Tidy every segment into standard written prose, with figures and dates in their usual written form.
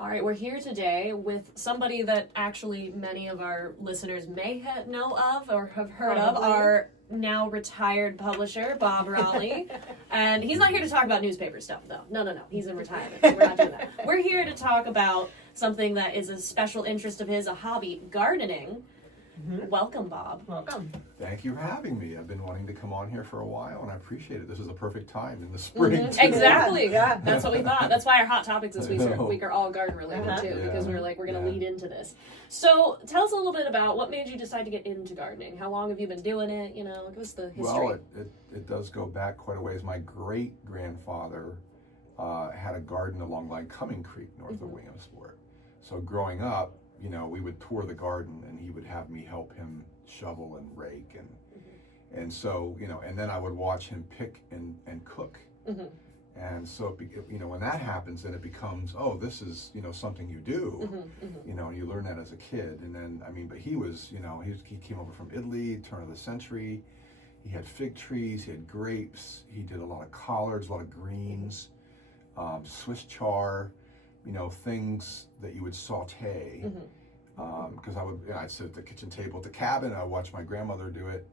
All right, we're here today with somebody that actually many of our listeners may know of or have heard of, our now retired publisher, Bob Rolley. And he's not here to talk about newspaper stuff, though. No. He's in retirement, so we're not doing that. We're here to talk about something that is a special interest of his, a hobby, gardening. Mm-hmm. Welcome, Bob. Welcome. Thank you for having me. I've been wanting to come on here for a while, and I appreciate it. This is a perfect time in the spring. Mm-hmm. Exactly. Yeah. That's what we thought. That's why our hot topics this week are all garden related too, because we're going to lead into this. So tell us a little bit about what made you decide to get into gardening. How long have you been doing it? Give us the history. Well, it does go back quite a ways. My great-grandfather had a garden along Lycoming Creek, north of Williamsport. So growing up, we would tour the garden, and he would have me help him shovel and rake, and so and then I would watch him pick and cook, and so when that happens, then it becomes, oh, this is something you do, you learn that as a kid, and then but he was he came over from Italy, turn of the century. He had fig trees, he had grapes, he did a lot of collards, a lot of greens, Swiss chard. Things that you would saute, because I'd sit at the kitchen table at the cabin, and I'd watch my grandmother do it,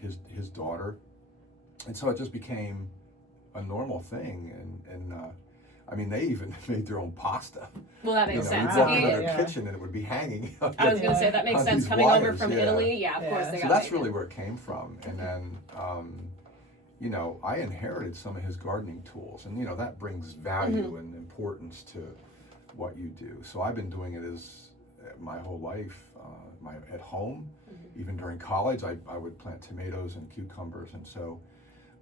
his daughter, and so it just became a normal thing, and they even made their own pasta. Well, that makes sense. We'd walk into their kitchen, and it would be hanging. I was going to say, that makes sense. Coming over from Italy, of course they got it. So that's really where it came from, and then I inherited some of his gardening tools, and that brings value and importance to what you do. So I've been doing it my whole life, at home. Even during college, I would plant tomatoes and cucumbers, and so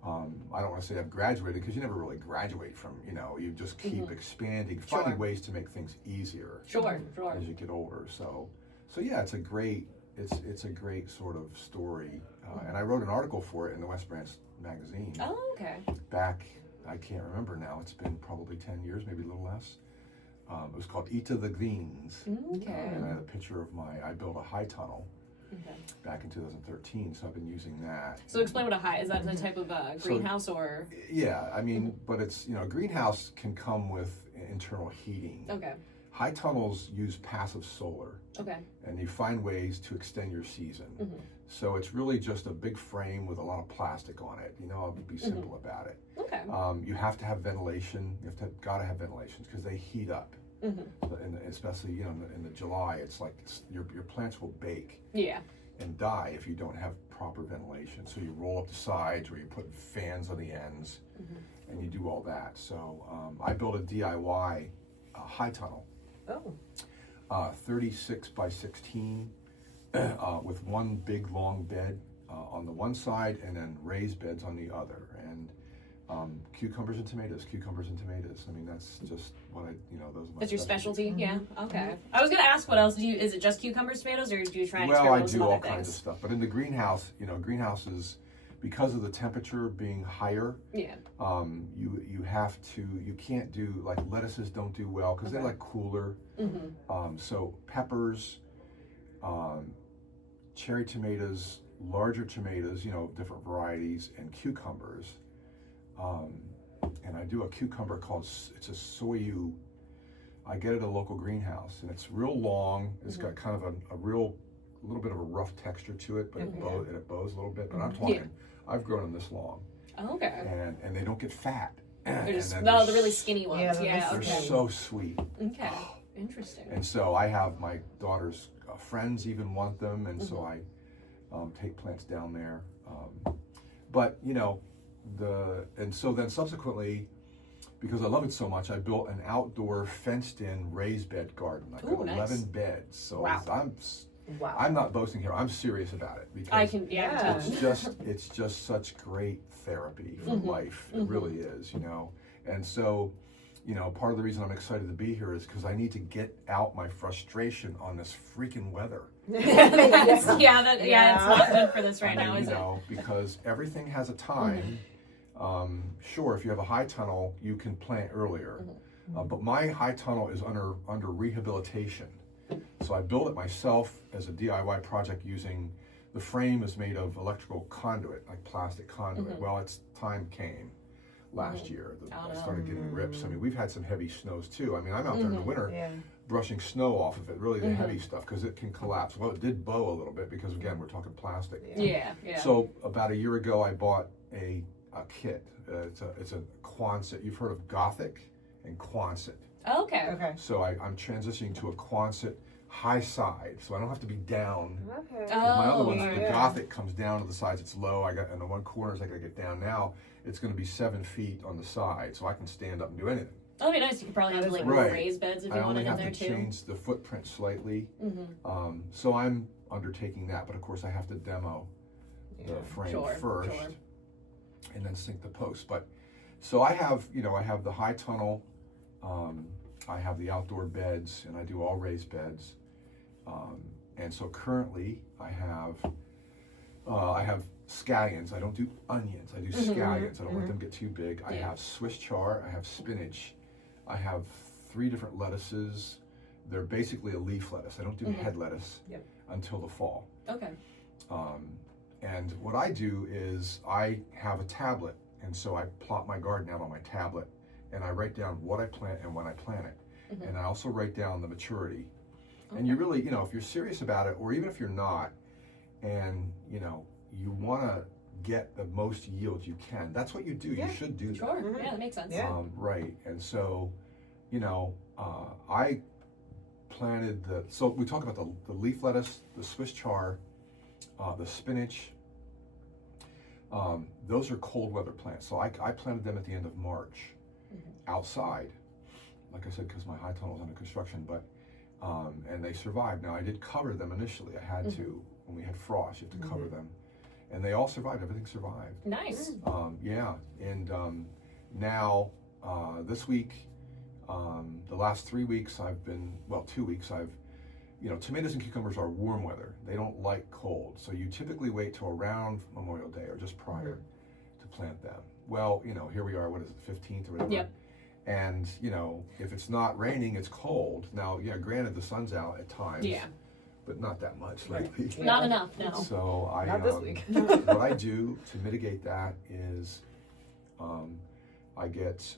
I don't want to say I've graduated, because you never really graduate from, you just keep expanding, finding ways to make things easier. Sure. As you get older. So yeah, it's a great sort of story, and I wrote an article for it in the West Branch magazine. Oh, okay. Back, I can't remember now. It's been probably 10 years, maybe a little less. It was called Eat to the Greens. Okay. And I had a picture of I built a high tunnel back in 2013, so I've been using that. So explain what a high, is that the type of greenhouse or? Yeah, but it's, a greenhouse can come with internal heating. Okay. High tunnels use passive solar. Okay. And you find ways to extend your season. So it's really just a big frame with a lot of plastic on it. I'll be simple about it. Okay. You have to have ventilation. Gotta have ventilation, because they heat up. So especially in the July, it's like your plants will bake. Yeah. And die if you don't have proper ventilation. So you roll up the sides, or you put fans on the ends, and you do all that. So I built a DIY high tunnel. Oh. 36 by 16 with one big long bed on the one side, and then raised beds on the other, and cucumbers and tomatoes. That's just what those are my That's your specialty? Yeah. Okay. I was going to ask, what else is it just cucumbers, tomatoes, or do you try and experiment with some other things? Well, I do all kinds of stuff, but in the greenhouse, greenhouses, because of the temperature being higher, you can't do, like, lettuces don't do well, because they're like cooler. So peppers, cherry tomatoes, larger tomatoes, different varieties, and cucumbers. And I do a cucumber it's a soyu. I get it at a local greenhouse, and it's real long. It's got kind of a little bit of a rough texture to it, but it bows a little bit. But I'm talking, I've grown them this long. Oh, okay. And they don't get fat. They're just, the really skinny ones. They're so sweet. Okay. Interesting. And so I have my daughter's friends even want them, and so I take plants down there. But so then subsequently, because I love it so much, I built an outdoor fenced-in raised bed garden. I've got 11 beds. So I'm not boasting here. I'm serious about it, because it's just such great therapy for life. It really is, And so, part of the reason I'm excited to be here is because I need to get out my frustration on this freaking weather. It's not good for this right now, is it? Because everything has a time. Sure, if you have a high tunnel, you can plant earlier. But my high tunnel is under rehabilitation. So I built it myself as a DIY project using, the frame is made of electrical conduit, like plastic conduit. Well, its time came. last year. Oh, I no. started getting rips. I mean, we've had some heavy snows too. I mean, I'm out there in the winter Yeah. brushing snow off of it, really the heavy stuff, because it can collapse. Well, it did bow a little bit because, again, we're talking plastic. Yeah. So about a year ago, I bought a kit. It's a Quonset. You've heard of Gothic and Quonset. Okay. Okay. So I'm transitioning to a Quonset high side, so I don't have to be down. Okay. 'Cause my other ones, yeah. the Gothic comes down to the sides. It's low. And the one corners I got to get down now. It's going to be 7 feet on the side, so I can stand up and do anything. That'd be nice. You could probably have like Right. raised beds if I you only wanted in have there to too. change the footprint slightly. Mm-hmm. So I'm undertaking that, but of course I have to demo the frame first, and then sink the post. But so I have the high tunnel, I have the outdoor beds, and I do all raised beds. And so currently I have scallions. I don't do onions. I do scallions. I don't let them get too big. I have Swiss chard. I have spinach. I have 3 different lettuces. They're basically a leaf lettuce. I don't do head lettuce until the fall. Okay. And what I do is I have a tablet, and so I plot my garden out on my tablet, and I write down what I plant and when I plant it. And I also write down the maturity. And you really, if you're serious about it, or even if you're not, and you want to get the most yield you can, that's what you do. You should do that. Sure. Yeah, that makes sense. Right. And so, I planted so we talk about the leaf lettuce, the Swiss chard, the spinach. Those are cold weather plants. So I planted them at the end of March outside, like I said, because my high tunnel is under construction, but and they survived. Now I did cover them initially. I had to, when we had frost, you have to cover them, and they all survived. Everything survived. Nice. And now this week, the last 3 weeks 2 weeks tomatoes and cucumbers are warm weather. They don't like cold, so you typically wait till around Memorial Day or just prior to plant them. Well, here we are. What is it, the 15th or whatever? Yep. And if it's not raining, it's cold. Now, granted, the sun's out at times. Yeah. But not that much lately. Not enough. No. So Not this week. what I do to mitigate that is, I get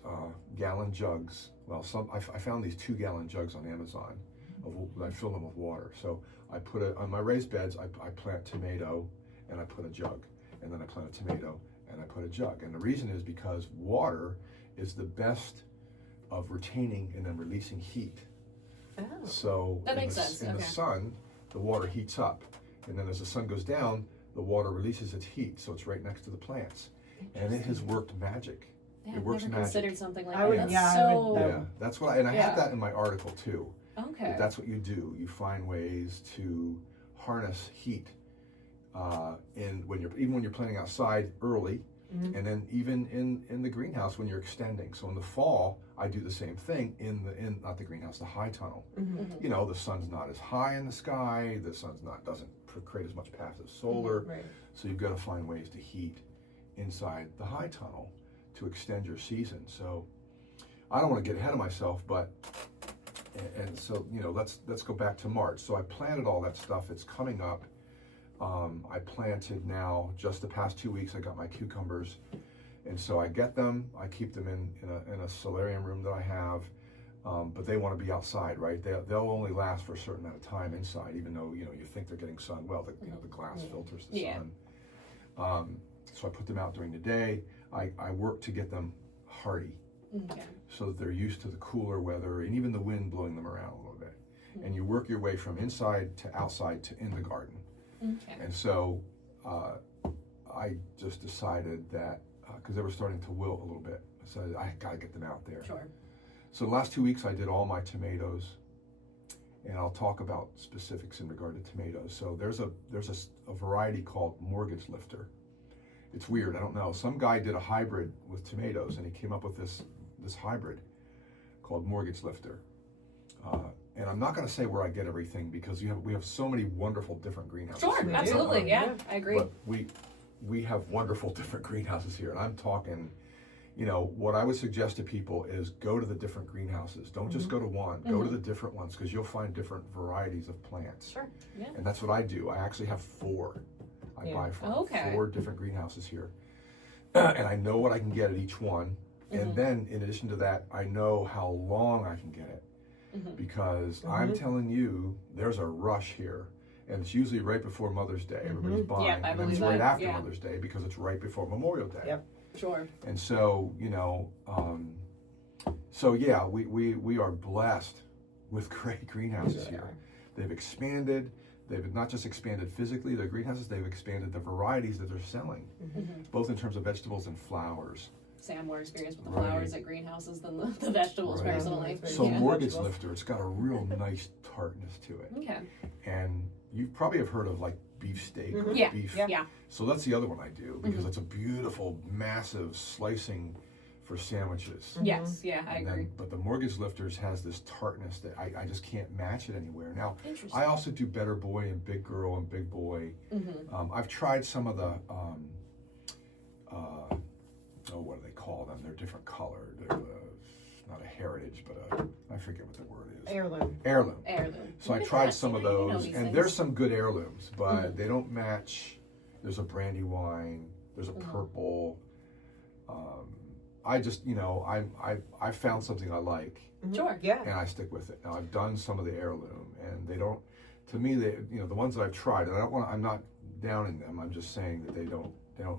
gallon jugs. Well, I found these 2-gallon jugs on Amazon. I fill them with water. So I put it on my raised beds. I plant tomato, and I put a jug, and then I plant a tomato, and I put a jug. And the reason is because water is the best of retaining and then releasing heat. Oh. So That makes sense. In the sun, the water heats up, and then as the sun goes down, the water releases its heat. So it's right next to the plants, and it has worked magic. Yeah, It works I've never magic. considered something like I that. would- That's yeah, I so. would- Yeah, that's what I have that in my article too. Okay. That's what you do. You find ways to harness heat when you're planting outside early, and then even in the greenhouse when you're extending. So in the fall, I do the same thing in not the greenhouse, the high tunnel. The sun's not as high in the sky. The sun's doesn't create as much passive solar. Right. So you've got to find ways to heat inside the high tunnel to extend your season. So I don't want to get ahead of myself, but so let's go back to March. So I planted all that stuff. It's coming up. I planted now just the past 2 weeks. I got my cucumbers, and so I get them. I keep them in a solarium room that I have, but they want to be outside, right? They'll only last for a certain amount of time inside, even though you think they're getting sun. Well, the glass filters the sun. So I put them out during the day. I work to get them hardy, so that they're used to the cooler weather and even the wind blowing them around a little bit. And you work your way from inside to outside to in the garden. And so I just decided that, because they were starting to wilt a little bit, I said, I got to get them out there. Sure. So the last 2 weeks I did all my tomatoes, and I'll talk about specifics in regard to tomatoes. So there's a variety called mortgage lifter. It's weird, I don't know. Some guy did a hybrid with tomatoes, and he came up with this hybrid called mortgage lifter. And I'm not going to say where I get everything, because we have so many wonderful different greenhouses. Sure, here. absolutely, yeah, I agree. But we have wonderful different greenhouses here, and I'm talking, what I would suggest to people is go to the different greenhouses. Don't just go to one. Go to the different ones, because you'll find different varieties of plants. Sure, yeah. And that's what I do. I actually have 4. I buy from 4 different greenhouses here, and I know what I can get at each one. And then in addition to that, I know how long I can get it because I'm telling you, there's a rush here. And it's usually right before Mother's Day. Everybody's buying. Yeah, I and then it's believe right that. after Mother's Day because it's right before Memorial Day. Yep. Sure. And so, you know, so yeah, we are blessed with great greenhouses here. They've expanded. They've not just expanded physically, their greenhouses, they've expanded the varieties that they're selling, both in terms of vegetables and flowers. Sam, more experience with the flowers at greenhouses than the vegetables, personally. So Mortgage Lifter, it's got a real nice tartness to it. Okay. And you probably have heard of like beefsteak or Yeah. beef. Yeah. So that's the other one I do because it's a beautiful, massive slicing for sandwiches. Yes. Yeah, I agree. But the Mortgage Lifters has this tartness that I just can't match it anywhere. Now, Interesting. I also do Better Boy and Big Girl and Big Boy. I've tried some of the, what do they call them? They're different colored. They're not a heritage, but I forget what the word is. Heirloom. Heirloom. So I Look at tried that. some of See, you know those, these and things. there's some good heirlooms, but they don't match. There's a Brandywine. There's a purple. I just, you know, I found something I like, Sure. Yeah. and I stick with it. Now I've done some of the heirloom, and they don't. To me, they, you know, the ones that I've tried, and I don't want. I'm not downing them. I'm just saying that they don't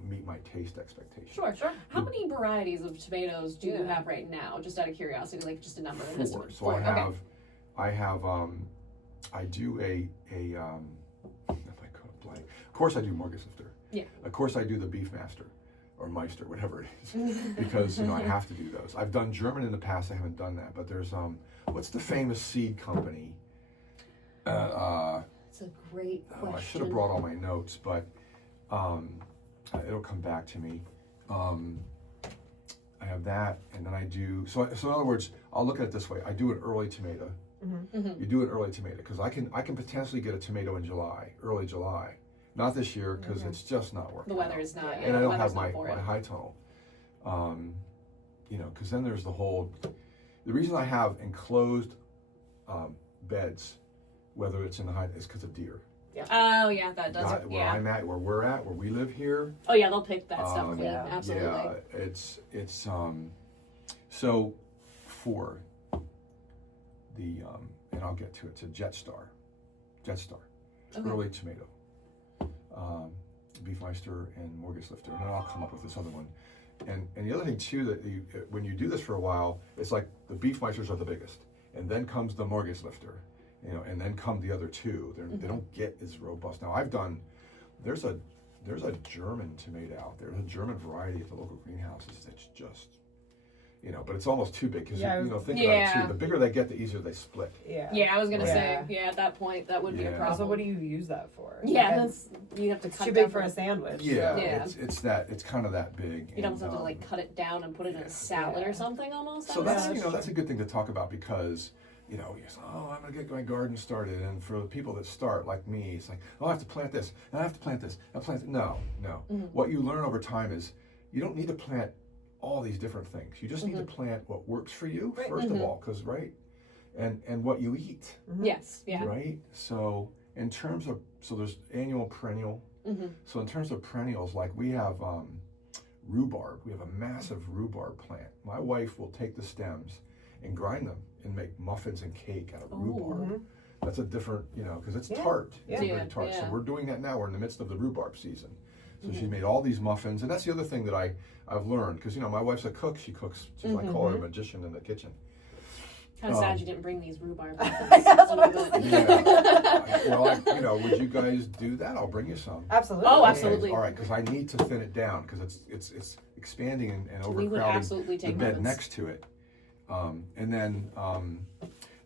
meet my taste expectations. Sure. How many varieties of tomatoes do you have right now? Just out of curiosity, like just a number. Four. So Four. I do a if I go blank. Of course I do Mortgage Lifter. Yeah. Of course I do the Beefmaster or Meister, whatever it is, because you know I have to do those. I've done German in the past. I haven't done that, but there's what's the famous seed company? It's a great question. I should have brought all my notes, but it'll come back to me. I have that, and then I do. So in other words, I'll look at it this way: I do an early tomato. You do an early tomato because I can potentially get a tomato in July, early July. Not this year because it's just not working. The weather is not. And I don't have my my high tunnel. You know, because then there's the reason I have enclosed beds, whether it's in the high, is because of deer. Oh yeah, that does. Where I'm at, where we live here. Oh yeah, they'll pick that stuff clean. Yeah. Absolutely. Yeah, it's so for the and I'll get to it. It's a Jetstar, it's Okay. early tomato, Beefmeister and Mortgage Lifter, and then I'll come up with this other one. And the other thing too that when you do this for a while, it's like the Beefmeisters are the biggest, and then comes the Mortgage Lifter, you know, and then come the other two. They don't get as robust. Now I've done. There's a German tomato out there. There's a German variety at the local greenhouses that's just, you know, but it's almost too big because think about it too. The bigger they get, the easier they split. Yeah, I was gonna say. Yeah, at that point, that would be a problem. So what do you use that for? Yeah, you have to cut too it big down for a sandwich. Yeah, Yeah. It's kind of that big. You'd almost have to like cut it down and put it in a salad or something almost. So that's a good thing to talk about because you know, you're saying, oh, I'm gonna get my garden started, and for the people that start like me, it's like, oh, I have to plant this, and I have to plant this, and plant. No. What you learn over time is you don't need to plant all these different things. You just need to plant what works for you first of all, because and what you eat. Yes. Yeah. Right. So in terms of there's annual, perennial. So in terms of perennials, like we have rhubarb. We have a massive rhubarb plant. My wife will take the stems and grind them and make muffins and cake out of rhubarb. That's a different, you know, because it's tart. It's very tart. So we're doing that now. We're in the midst of the rhubarb season. So she made all these muffins, and that's the other thing that I've learned, because you know my wife's a cook. She cooks. I call her a magician in the kitchen. Kind of sad you didn't bring these rhubarb. That's what I was thinking. Well, would you guys do that? I'll bring you some. Absolutely. Oh, absolutely. All right, because I need to thin it down because it's expanding and We would overcrowding absolutely take the bed muffins. next to it. And then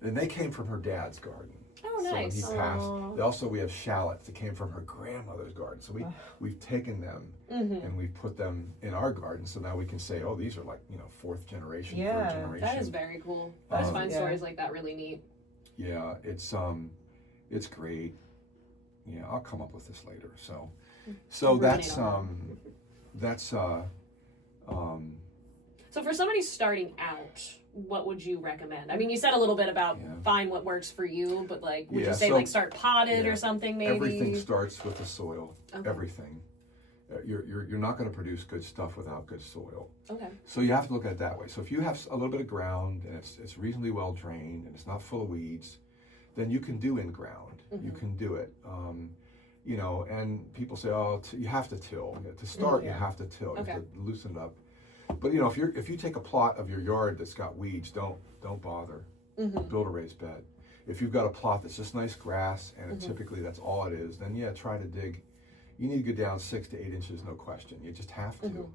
they came from her dad's garden. Oh, So when nice. he passed, also we have shallots that came from her grandmother's garden. So we've taken them and we've put them in our garden. So now we can say, oh, these are like, you know, fourth generation, third generation. That is very cool. I just find stories like that really neat. Yeah, it's great. Yeah, I'll come up with this later. So that's So for somebody starting out, what would you recommend? I mean, you said a little bit about find what works for you, but like, would you say like start potted or something maybe? Everything starts with the soil. Okay. Everything. You're not going to produce good stuff without good soil. Okay. So you have to look at it that way. So if you have a little bit of ground and it's reasonably well drained and it's not full of weeds, then you can do in ground. You can do it. You know, and people say, oh, you have to till. To start, you have to till. You have to loosen it up. But you know, if you take a plot of your yard that's got weeds, don't bother. Build a raised bed. If you've got a plot that's just nice grass and typically that's all it is, then yeah, try to dig. You need to go down 6 to 8 inches, no question. You just have to.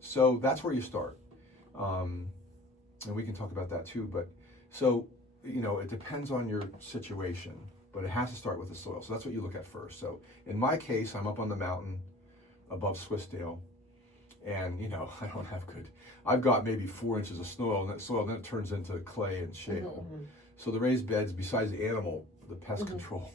So that's where you start. And we can talk about that too. But so, you know, it depends on your situation, but it has to start with the soil. So that's what you look at first. So in my case, I'm up on the mountain above Swissdale. And, you know, I don't have good, I've got maybe 4 inches of soil, and then it turns into clay and shale. So the raised beds, besides the animal, the pest control,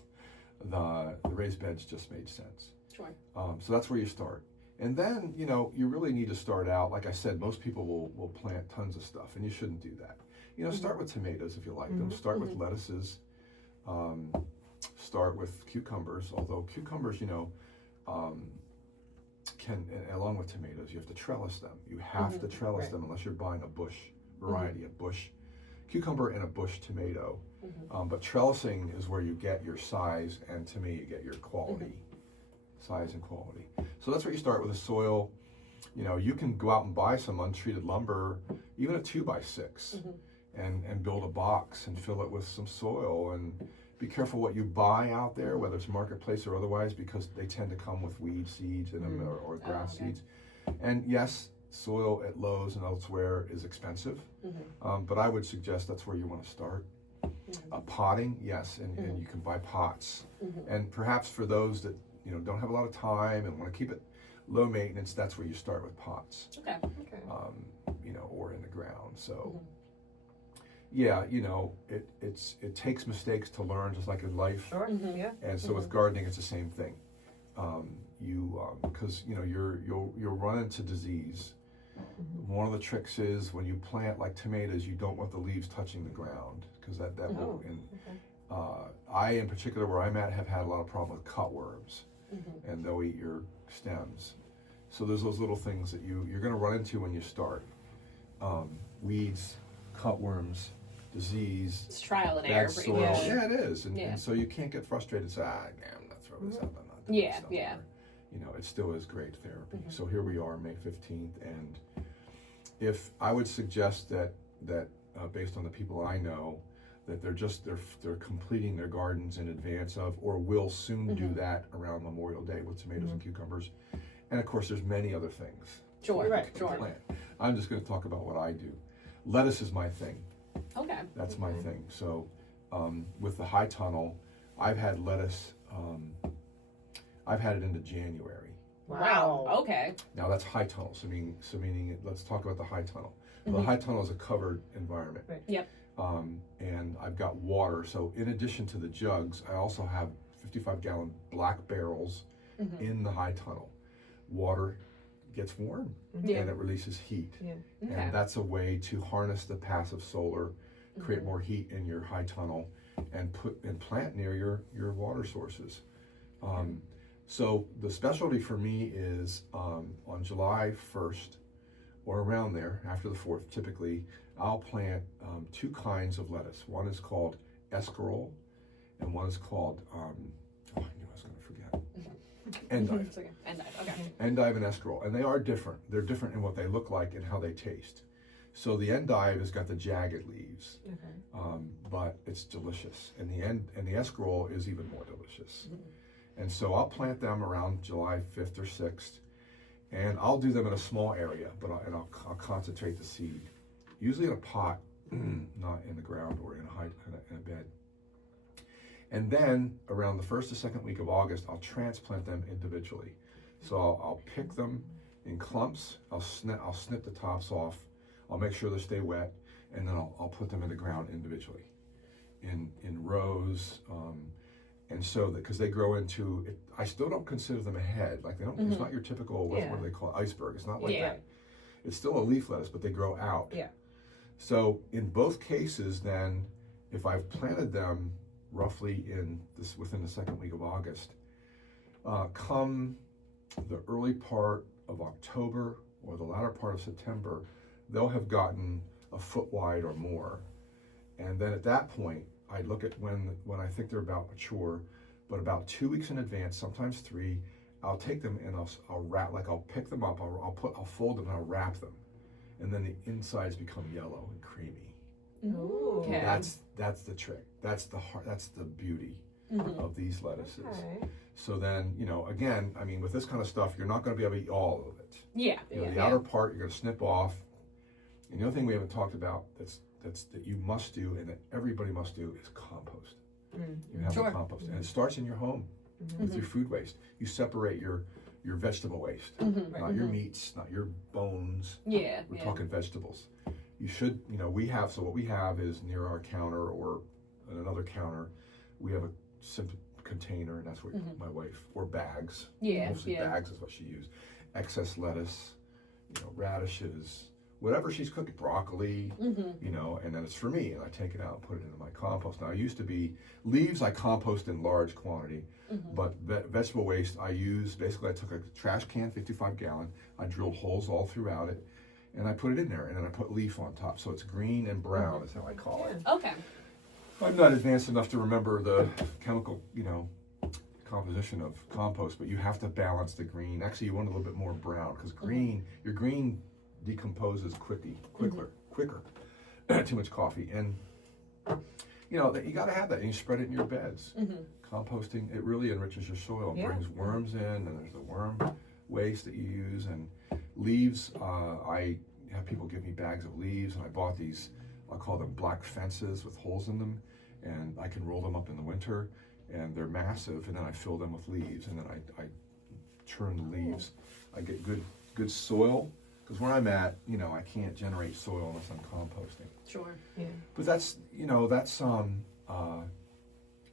the raised beds just made sense. Sure. So that's where you start. And then, you know, you really need to start out, like I said, most people will plant tons of stuff, and you shouldn't do that. You know, start with tomatoes if you like them. Start with lettuces. Start with cucumbers, although cucumbers, you know, can, along with tomatoes, you have to trellis them. You have to trellis them unless you're buying a bush variety, a bush cucumber and a bush tomato. But trellising is where you get your size, and to me, you get your quality, size and quality. So that's where you start with the soil. You know, you can go out and buy some untreated lumber, even a 2x6, and build a box and fill it with some soil. And be careful what you buy out there, whether it's marketplace or otherwise, because they tend to come with weed seeds in them or grass seeds. And yes, soil at Lowe's and elsewhere is expensive, but I would suggest that's where you want to start. Potting, yes, and you can buy pots. And perhaps for those that, you know, don't have a lot of time and want to keep it low maintenance, that's where you start with pots. Okay. You know, or in the ground. So yeah, you know, it takes mistakes to learn, just like in life. Sure. Yeah. And so with gardening, it's the same thing. Because you know you'll run into disease. One of the tricks is when you plant like tomatoes, you don't want the leaves touching the ground, because that will. And I, in particular, where I'm at, have had a lot of problem with cutworms, and they'll eat your stems. So there's those little things that you're going to run into when you start. Weeds, cutworms, disease. It's trial and error. Bad soil. Yeah, it is. And so you can't get frustrated and say, I'm not throwing this up, I'm not doing this up. You know, it still is great therapy. So here we are, May 15th, and if I would suggest that based on the people I know, that they're completing their gardens in advance of, or will soon do that around Memorial Day with tomatoes and cucumbers. And of course, there's many other things. Sure. Plant. I'm just going to talk about what I do. Lettuce is my thing. Okay. That's my thing. So with the high tunnel, I've had lettuce, I've had it into January. Wow. Okay. Now that's high tunnel. So meaning, let's talk about the high tunnel. The high tunnel is a covered environment. Right. Yep. And I've got water. So in addition to the jugs, I also have 55-gallon black barrels in the high tunnel. Water gets warm and it releases heat. And that's a way to harness the passive solar, create more heat in your high tunnel, and plant near your water sources. So the specialty for me is on July 1st or around there, after the 4th, typically, I'll plant 2 kinds of lettuce. One is called escarole, and one is called, I knew I was going to forget. Endive. Endive, okay. Endive and escarole, and they are different. They're different in what they look like and how they taste. So the endive has got the jagged leaves, but it's delicious, and the escarole is even more delicious. And so I'll plant them around July 5th or 6th, and I'll do them in a small area, but I'll concentrate the seed, usually in a pot, not in the ground or in a bed. And then around the 1st or 2nd week of August, I'll transplant them individually. So I'll pick them in clumps. I'll snip the tops off. I'll make sure they stay wet, and then I'll put them in the ground individually, in rows. And so because they grow into it, I still don't consider them a head. Like they don't. It's not your typical what do they call it, iceberg. It's not like that. It's still a leaf lettuce, but they grow out. So in both cases, then, if I've planted them roughly within the 2nd week of August, come the early part of October or the latter part of September, they'll have gotten a foot wide or more. And then at that point, I look at when I think they're about mature, but about 2 weeks in advance, sometimes 3, I'll take them and I'll wrap, like I'll pick them up, I'll fold them and I'll wrap them. And then the insides become yellow and creamy. Ooh. Okay. That's the trick. That's the beauty of these lettuces. Okay. So then, again, I mean, with this kind of stuff, you're not going to be able to eat all of it. Yeah. The outer part, you're going to snip off. And the other thing we haven't talked about that you must do and that everybody must do is compost. You have to compost. And it starts in your home with your food waste. You separate your vegetable waste, not your meats, not your bones. Yeah. We're talking vegetables. You should, so what we have is near our counter or on another counter, we have a simple container, and that's what my wife, or bags. Yeah. Mostly bags is what she used. Excess lettuce, radishes, whatever she's cooking, broccoli, and then it's for me, and I take it out and put it into my compost. Now, I used to be, leaves I compost in large quantity, but vegetable waste I use, basically I took a trash can, 55 gallon, I drilled holes all throughout it, and I put it in there, and then I put leaf on top, so it's green and brown is how I call it. Okay. I'm not advanced enough to remember the chemical, composition of compost, but you have to balance the green. Actually, you want a little bit more brown, because your green decomposes quicker. Too much coffee, and you got to have that, and you spread it in your beds. Composting, it really enriches your soil, and brings worms in, and there's the worm waste that you use, and leaves. I have people give me bags of leaves, and I bought these, I'll call them black fences with holes in them, and I can roll them up in the winter, and they're massive, and then I fill them with leaves, and then I churn the leaves. I get good soil. Because where I'm at, I can't generate soil unless I'm composting. Sure. Yeah. But that's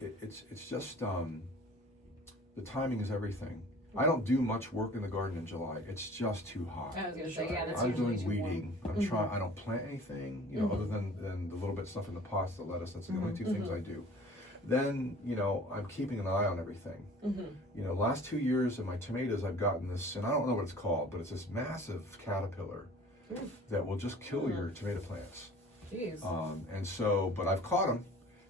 it's just the timing is everything. I don't do much work in the garden in July. It's just too hot. I was gonna say, yeah, that's I'm usually doing too warm. weeding. I'm trying. I don't plant anything, other than the little bit of stuff in the pots, the lettuce. That's the only two things I do. Then, I'm keeping an eye on everything. Last 2 years of my tomatoes, I've gotten this, and I don't know what it's called, but it's this massive caterpillar that will just kill your tomato plants. Jeez. And so, but I've caught him.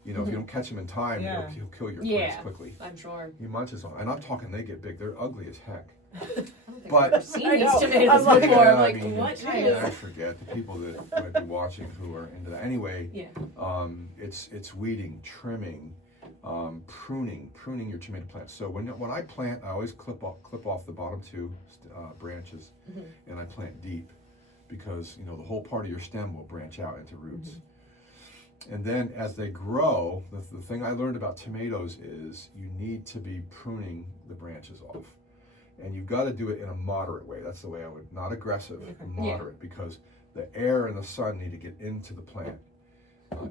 If you don't catch him in time, he'll kill your plants quickly. I'm sure. He munches on, and I'm talking, they get big. They're ugly as heck. But I've seen these know. tomatoes I'm before. like, I'm like, what kind I of? forget the people that might be watching who are into that. Anyway, it's weeding, trimming, pruning your tomato plants. So when I plant, I always clip off the bottom 2 branches, and I plant deep, because the whole part of your stem will branch out into roots. And then as they grow, the thing I learned about tomatoes is you need to be pruning the branches off. And you've got to do it in a moderate way. That's the way I would, not aggressive, moderate, because the air and the sun need to get into the plant.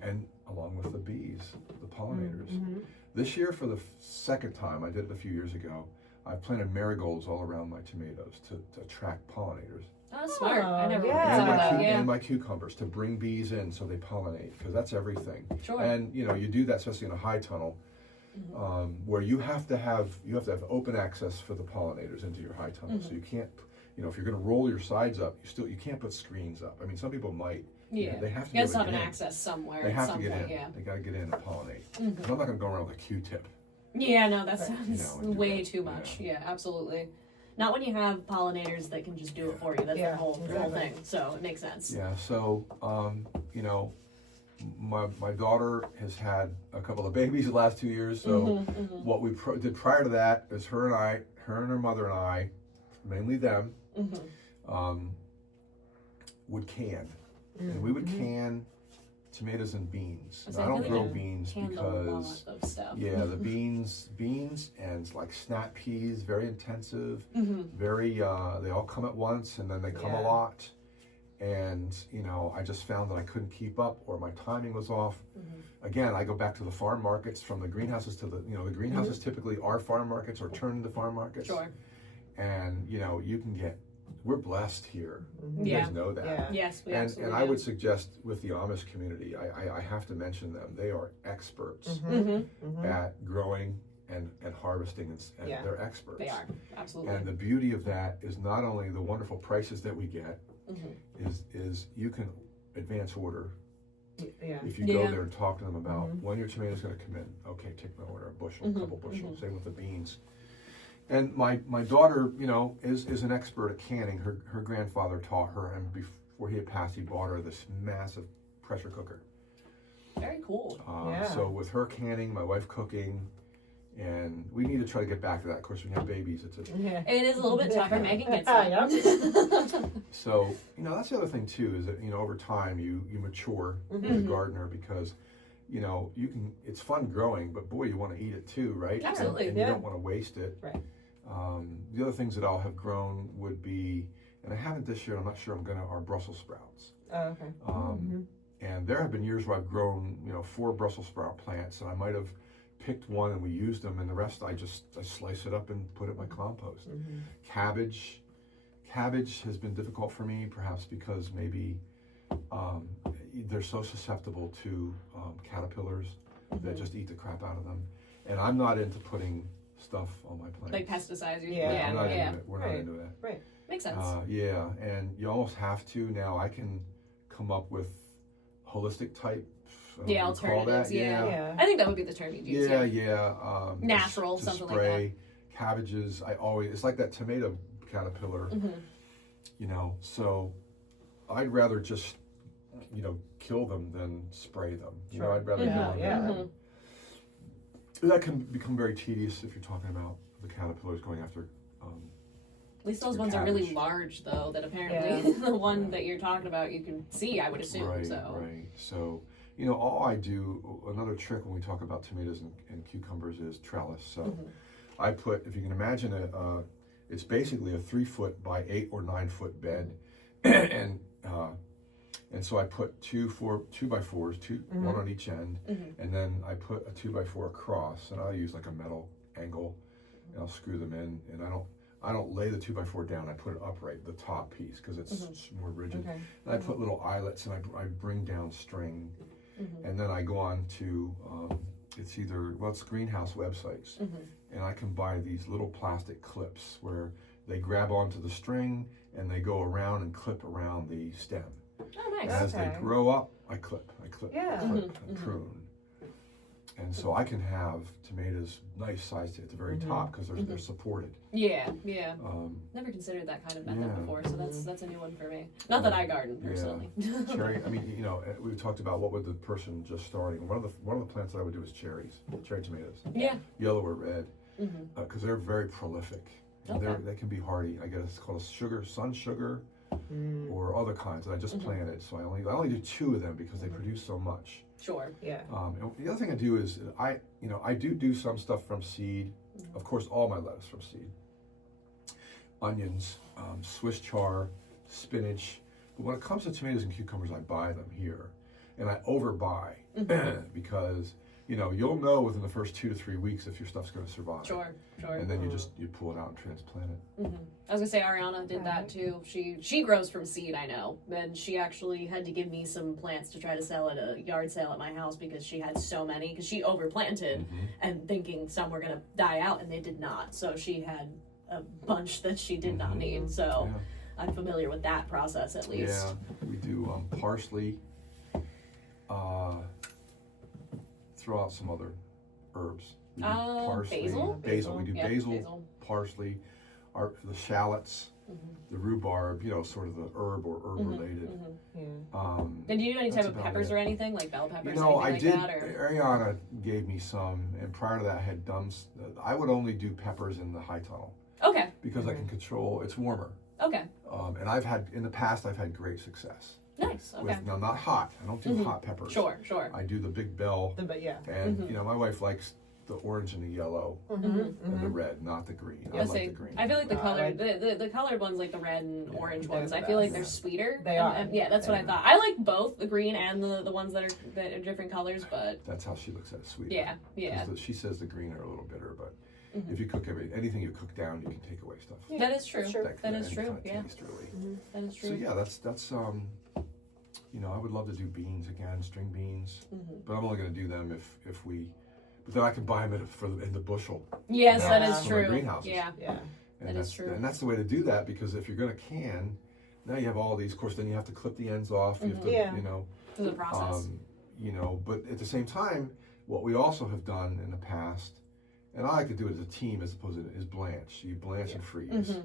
And along with the bees, the pollinators. This year, for the second time, I did it a few years ago, I planted marigolds all around my tomatoes to attract pollinators. Oh, smart. I never yeah. thought of that. And my cucumbers, to bring bees in so they pollinate, because that's everything. Sure. And you do that, especially in a high tunnel, where you have to have open access for the pollinators into your high tunnel. So you can't, if you're going to roll your sides up, you can't put screens up. I mean, some people might. Yeah. They have to. You guys have an access somewhere. They have to get point, in. Yeah. They got to get in and pollinate. And I'm not going to go around with a Q-tip. Yeah, no, that sounds and do way that. too much. Yeah, absolutely. Not when you have pollinators that can just do it for you. That's the whole thing. So it makes sense. Yeah. So my daughter has had a couple of babies the last 2 years. So what we did prior to that is her and her mother and I, mainly them, would can, and we would can tomatoes and beans. And I don't grow beans because the beans and like snap peas, very intensive, very they all come at once, and then they come a lot. And I just found that I couldn't keep up, or my timing was off. Again, I go back to the farm markets, from the greenhouses to the the greenhouses typically are farm markets or turn into farm markets. Sure. And you can get. We're blessed here. You guys know that. Yeah. Yes, we And absolutely I do. would suggest with the Amish community, I have to mention them. They are experts at growing and harvesting, and Yeah. they're experts. They are, absolutely. And the beauty of that is not only the wonderful prices that we get, is you can advance order. Yeah. If you go there and talk to them about when your tomato's going to come in, okay, take my order, a bushel, a couple bushels. Same with the beans. And my daughter, you know, is an expert at canning. Her grandfather taught her, and before he had passed, he bought her this massive pressure cooker. Very cool. So with her canning, my wife cooking, and we need to try to get back to that. Of course, when you have babies, it's a It is a little bit tougher. Megan gets it. So, you know, that's the other thing too, is that, you know, over time you mature as a gardener, because, you know, it's fun growing, but boy, you want to eat it too, right? Absolutely. And you don't want to waste it. Right. The other things that I'll have grown would be, and I haven't this year, I'm not sure I'm gonna, are Brussels sprouts. Oh, okay. And there have been years where I've grown, you know, 4 Brussels sprout plants, and I might have picked one and we used them, and the rest I slice it up and put it in my compost. Cabbage has been difficult for me, perhaps because maybe they're so susceptible to caterpillars that just eat the crap out of them. And I'm not into putting stuff on my plants. Like pesticides. I'm not into it. We're not into that. Right. Makes sense. Yeah, and you almost have to now. I can come up with holistic type. Alternatives. Yeah. I think that would be the term you'd use. Natural, to something spray. like Cabbages, it's like that tomato caterpillar, you know, so I'd rather just, you know, kill them than spray them. You know, I'd rather kill them. That can become very tedious if you're talking about the caterpillars going after. At least those your ones cabbage. are really large, though, that apparently the one that you're talking about you can see, I would assume. Right. So, you know, all I do, another trick when we talk about tomatoes and cucumbers is trellis. So I put, if you can imagine it's basically a 3-foot by 8 or 9 foot bed. and so I put 2 by 4s, one on each end, and then I put a 2 by 4 across, and I'll use like a metal angle, and I'll screw them in, and I don't lay the 2 by 4 down. I put it upright, the top piece, because it's more rigid. Okay. And I put little eyelets, and I bring down string, and then I go on to it's greenhouse websites, and I can buy these little plastic clips where they grab onto the string and they go around and clip around the stem. Oh, nice. And as they grow up, I clip, and prune. And so I can have tomatoes nice sized at the very top, because they're supported. Yeah. Never considered that kind of method before, so that's a new one for me. Not that I garden personally. Cherry. I mean, you know, we talked about what would the person just starting. One of the plants that I would do is cherry tomatoes. Yeah. Yellow or red, because they're very prolific. And they can be hardy. I guess it's called sun sugar, or other kinds that I just planted. So I only do 2 of them because they produce so much. Sure. Yeah. And the other thing I do is I do some stuff from seed. Of course, all my lettuce from seed. Onions, Swiss chard, spinach. But when it comes to tomatoes and cucumbers, I buy them here, and I overbuy because, you know, you'll know within the first 2 to 3 weeks if your stuff's going to survive. Sure. And then you pull it out and transplant it. I was gonna say Ariana did that too. She grows from seed, I know, and she actually had to give me some plants to try to sell at a yard sale at my house because she had so many, because she overplanted and thinking some were gonna die out, and they did not. So she had a bunch that she did not need. So I'm familiar with that process at least. Yeah, we do parsley. Throw out some other herbs. Parsley, basil. We do basil, parsley, the shallots, the rhubarb. You know, sort of the herb or herb related. Did you do any type of peppers or anything, like bell peppers? You know, anything I did. Like that, or? Ariana gave me some, and prior to that, I had done. I would only do peppers in the high tunnel. Okay. Because I can control. It's warmer. Okay. And I've had great success. Nice. Okay. Now, not hot. I don't do hot peppers. Sure. I do the big bell. And you know, my wife likes the orange and the yellow and the red, not the green. I like the green. I feel like the color, the colored ones, like the red and orange ones, I feel like they're sweeter. They are. Yeah, that's what I thought. I like both the green and the ones that are different colors, but that's how she looks at it, sweeter. Yeah. She says the green are a little bitter, but if you cook anything you cook down, you can take away stuff. That is true. That is true. Kind of taste, really. That is true. So yeah, that's you know, I would love to do beans again, string beans, but I'm only going to do them if we but then I can buy them in the bushel. Yes, Yeah. that is For my true. greenhouses. Yeah. Yeah. And That is that's, true. And that's the way to do that, because if you're going to can, now you have all these. Of course, then you have to clip the ends off. You have to, Yeah. you know, Through the process. you know. But at the same time, what we also have done in the past, and I like to do it as a team as opposed to is blanch. You blanch and freeze.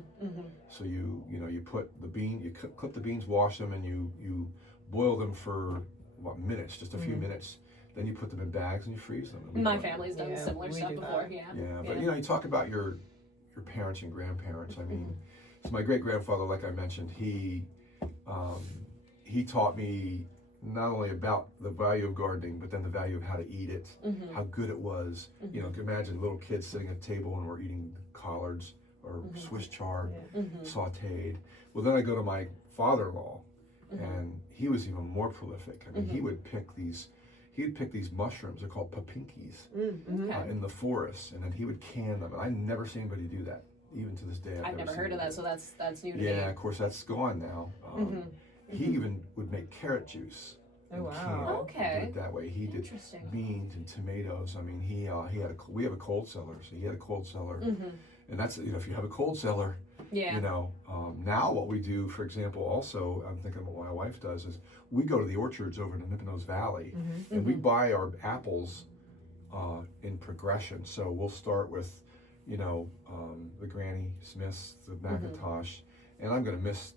So you put the bean, you clip the beans, wash them, and you boil them for what, minutes, just a few minutes. Then you put them in bags and you freeze them. And My family's done similar we stuff do before. that. Yeah. Yeah, but you know, you talk about your parents and grandparents. I mean, so my great grandfather, like I mentioned, he taught me not only about the value of gardening, but then the value of how to eat it, how good it was. You know, imagine little kids sitting at a table and we're eating collards or Swiss chard, sautéed. Well, then I go to my father-in-law, and he was even more prolific. I mean, he would pick these mushrooms. They're called papinkis in the forest, and then he would can them. And I never seen anybody do that, even to this day. I've never heard of that, so that's new to me. Yeah, of course that's gone now. He even would make carrot juice. Oh, and wow. can it and Okay. do it that way. He did Interesting. beans and tomatoes. I mean, we have a cold cellar, so he had a cold cellar, and that's, you know, if you have a cold cellar. Yeah. You know, now what we do, for example, also, I'm thinking what my wife does is we go to the orchards over in the Nippenose Valley, and we buy our apples in progression. So we'll start with, you know, the Granny Smiths, the Macintosh, and I'm going to miss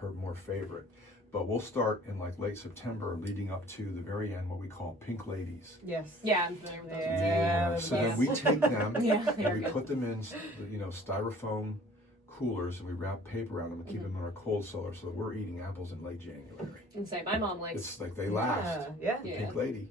her more favorite. But we'll start in like late September, leading up to the very end, what we call pink ladies. Yes. Yeah, I'm familiar with those. Yeah. So then we take them Yeah, they are and we good. put them in, you know, styrofoam coolers, and we wrap paper around them and keep them in our cold cellar, so that we're eating apples in late January. And say my mom likes. It's like they last. Yeah. Yeah. Pink lady,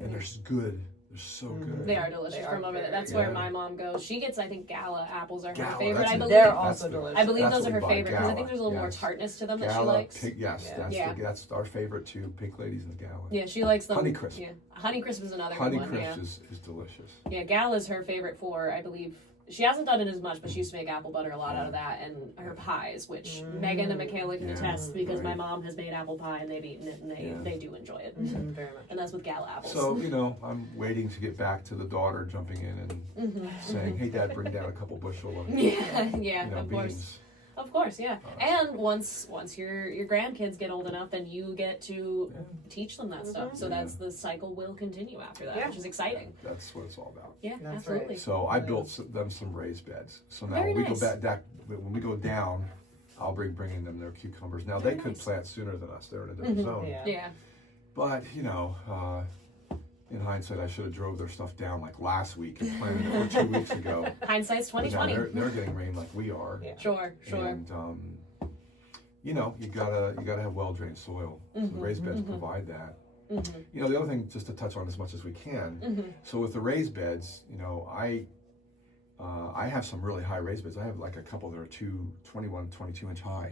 and they're good. They're so good. They are delicious They from are over there. very That's where good. my mom goes. She gets, I think, Gala apples are her Gala, favorite. that's I it. believe. They're That's also the- delicious. I believe That's those are what her we buy, favorite because I Gala, think there's a little more yes. tartness to them that she Gala, likes. yes, Yeah. that's our favorite too. Pink ladies and Gala. Yeah, she likes them. Honeycrisp. Yeah, Honeycrisp is another Honey good one. Crisp Yeah, is delicious. yeah. Gala's her favorite for, I believe. She hasn't done it as much, but she used to make apple butter a lot out of that, and her pies, which Megan and Michaela can Yeah, attest because my right. mom has made apple pie and they've eaten it and they do enjoy it. Very much. And that's with Gala apples. So, you know, I'm waiting to get back to the daughter jumping in and saying, "Hey, Dad, bring down a couple bushel of yeah, yeah, you know, of course. beans." Of course, yeah. And once your grandkids get old enough, then you get to teach them that stuff. So that's the cycle will continue after that, which is exciting. That's what it's all about. Yeah, That's absolutely. right. So I built them some raised beds. So now Very when we nice. go back, when we go down, I'll bringing them their cucumbers. Now they could plant sooner than us; they're in a different zone. Yeah. Yeah. But you know, in hindsight, I should have drove their stuff down like last week and planted it or 2 weeks ago. Hindsight's But now 2020. they're getting rain like we are. Yeah. Sure. And you know, you gotta have well drained soil. So the raised beds provide that. You know, the other thing, just to touch on as much as we can. So with the raised beds, you know, I have some really high raised beds. I have like a couple that are 21, 22 inch high.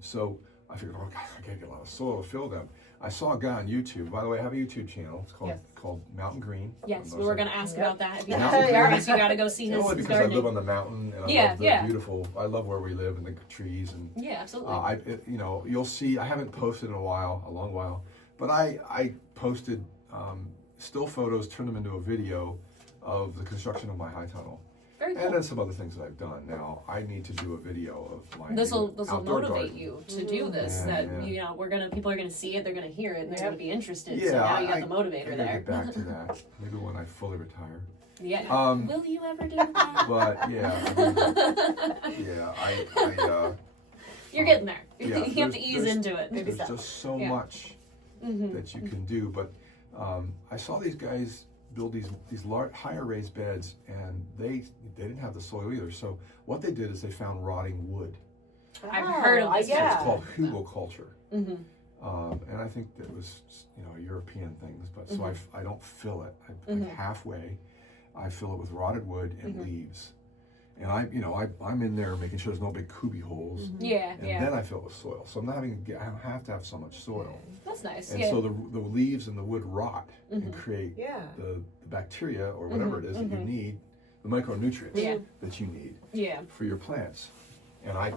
So I figured, oh God, I gotta get a lot of soil to fill them. I saw a guy on YouTube. By the way, I have a YouTube channel. It's called Mountain Green. Yes, I'm we were going to ask about that. If you Yeah. have curious, you got to go see his only because I gardening. live on the mountain and I Yeah, love the yeah. beautiful. I love where we live and the trees and. Yeah, absolutely. You know, you'll see. I haven't posted in a long while, but I posted still photos, turned them into a video of the construction of my high tunnel, Very cool. and then some other things that I've done. Now I need to do a video of my This will new outdoor motivate garden. you to do this. Yeah, that yeah. you know, people are gonna see it, they're gonna hear it, and they're Yep. gonna be interested. Yeah, so now you got I the motivator gotta there. get back to that. Maybe when I fully retire. Yeah. Will you ever do that? But yeah, You're getting there. yeah, you have there's- to ease there's- into it. Maybe There's step. just so Yeah. much that you can do. But I saw these guys build these higher raised beds, and they didn't have the soil either. So what they did is they found rotting wood. I've heard of this. Yeah. It's called hugelkultur. Mm-hmm. And I think that was, you know, a European thing. But so Mm-hmm. I don't fill it. Like halfway, I fill it with rotted wood and leaves. And I'm in there making sure there's no big cooby holes. Yeah, And yeah. then I fill it with soil. So I don't have to have so much soil. That's nice. And yeah. so the leaves and the wood rot and create Yeah. the bacteria or whatever it is that you need, the micronutrients Yeah. that you need yeah. for your plants. And I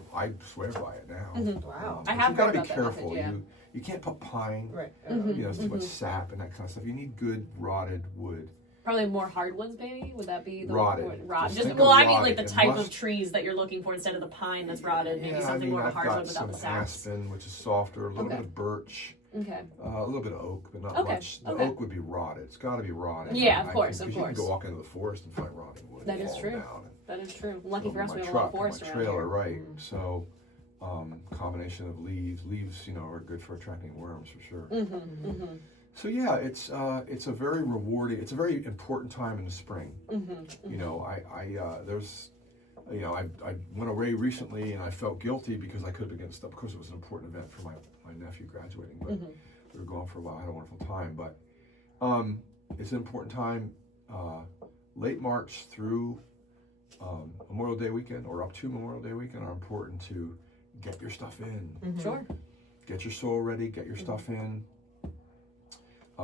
swear by it now. Wow. I But have you gotta heard be about that careful. method, yeah. You can't put pine. Right. You know, it's too much sap and that kind of stuff. You need good rotted wood. Probably more hardwoods, maybe? Would that be the Rotted. Rot. Just Just, think well, of I mean, like rotted. the It type must- of trees that you're looking for instead of the pine that's rotted. Maybe Yeah, something more of a I've hardwood got without some the saps. aspen, which is softer, a little Okay. bit of birch, Okay. a little bit of oak, but not Okay, much. The okay. oak would be rotted. It's got to be rotted. Yeah, of I course, think, of 'cause you can course. go walk into the forest and find rotting wood. That is fall true. down. That is true. Lucky for Over us, my we have a truck lot of and forest my around trailer, here. right? So, combination of leaves. Leaves, are good for attracting worms for sure. Mm-hmm, mm-hmm, So yeah, it's a very rewarding. It's a very important time in the spring. mm-hmm. You know, I went away recently and I felt guilty because I could have been stuff. Of course, it was an important event for my nephew graduating, but Mm-hmm. we were gone for a while. I had a wonderful time, but it's an important time. Late March through Memorial Day weekend or up to Memorial Day weekend are important to get your stuff in. Mhm. Sure. Get your soil ready. Get your stuff in.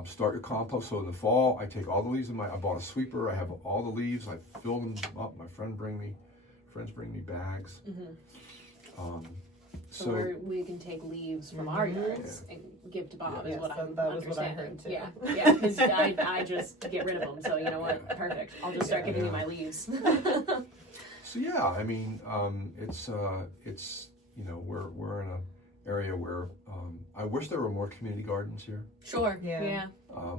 Start your compost. So in the fall, I take all the leaves I bought a sweeper. I have all the leaves. I fill them up. My friends bring me bags. Mm-hmm. So we can take leaves from our yards and give to Bob. Yes, Is what I'm that was what I understanding. heard, too. Yeah, because I just get rid of them. So you know what? Perfect. I'll just start giving you my leaves. So yeah, I mean, it's we're in an area where I wish there were more community gardens here. Sure. Yeah. Yeah.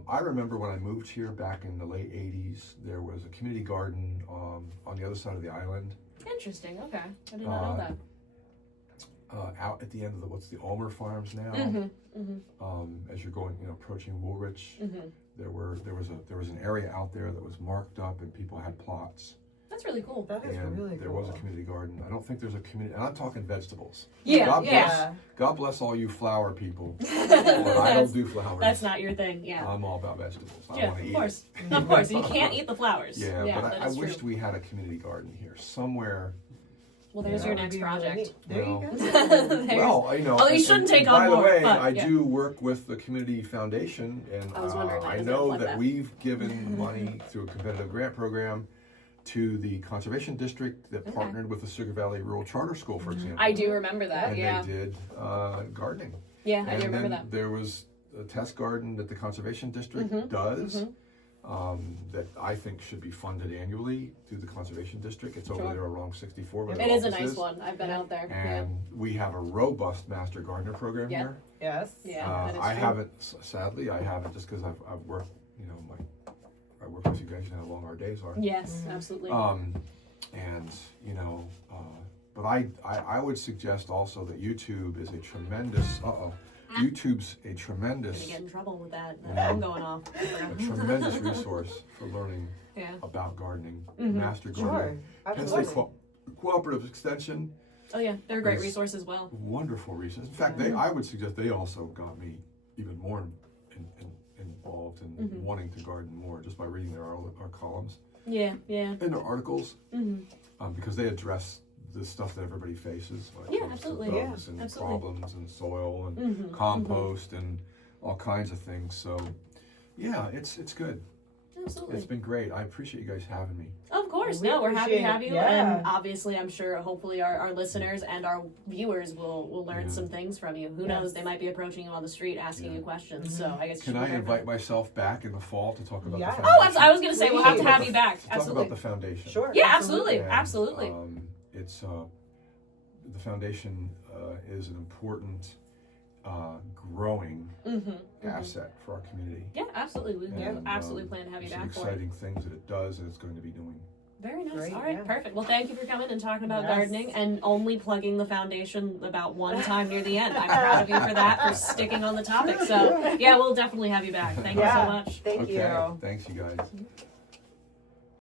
I remember when I moved here back in the late '80s, there was a community garden on the other side of the island. Interesting. Okay. I did not know that. Out at the end of what's the Ulmer Farms now. Mm-hmm. Mm-hmm. As you're going, approaching Woolwich, Mm-hmm. there was an area out there that was marked up, and people had plots. That's really cool. That is And really there cool. was a community garden. I don't think there's a community, and I'm talking vegetables. Yeah. God Yeah. bless, God bless all you flower people. But I That's- don't do flowers. That's not your thing. Yeah. I'm all about vegetables. I Yeah. want to Of eat course. it. Of course. You can't eat the flowers. Yeah, but that I is wished true. we had a community garden here somewhere. Well, there's Yeah. your That would next be really project. neat. There Well, you go. There's- Well, Although you shouldn't take on by more, the way, but, I yeah. do work with the community foundation, and I was wondering that, I is it know like that that? we've given money through a competitive grant program to the conservation district that Okay. partnered with the Sugar Valley Rural Charter School, for example. I do remember that. And Yeah. they did gardening. Yeah, I And do remember then that. there was a test garden that the conservation district Mhm, does. That I think should be funded annually through the conservation district. It's over Sure. there along 64. where It the is a office nice one. I've been out there. And we have a robust master gardener program Yeah. here. Yes. Yeah, that is I true. haven't, sadly, I haven't, just because I've worked, I work with you guys, how long our days are. Yes, absolutely. And, but I would suggest also that YouTube is a tremendous, YouTube's a I'm tremendous, gonna get in trouble with that. Yeah. I'm going off. a tremendous resource for learning Yeah. about gardening, Mhm. master Sure. gardening. Penn State Absolutely. Cooperative Extension, Oh yeah, they're a great Yes. resource as well. wonderful resource. In fact, I would suggest they also got me even more involved in Mhm. wanting to garden more just by reading our columns Yeah, yeah. and their articles, Mm-hmm. because they address the stuff that everybody faces when it Yeah, comes absolutely. to Yeah, bugs and absolutely. problems and soil and Mm-hmm. compost and all kinds of things. So yeah, it's good. Absolutely. It's been great. I appreciate you guys having me. Of course. We No, we're happy to appreciate have it. you. Yeah. And obviously, I'm sure, hopefully, our listeners and our viewers will learn Yeah. some things from you. Who Yes. knows? They might be approaching you on the street asking Yeah. you questions. So I guess you Can should I prepare for invite that. myself back in the fall to talk about Yeah. the Oh, foundation? I was going to say, we'll have to Please. have you back. To talk Absolutely. about the foundation. Sure. Yeah, absolutely. And, Absolutely. It's the foundation is an important growing Mm-hmm. asset for our community. Yeah, absolutely. We And, absolutely plan to have you some back for it. exciting things that it does and it's going to be doing. Very nice. Great, All right, yeah. perfect. Well, thank you for coming and talking about Yes. gardening and only plugging the foundation about one time near the end. I'm proud of you for that, for sticking on the topic. So, yeah, we'll definitely have you back. Thank you so Yeah. much. Thank Okay, you. thanks you guys.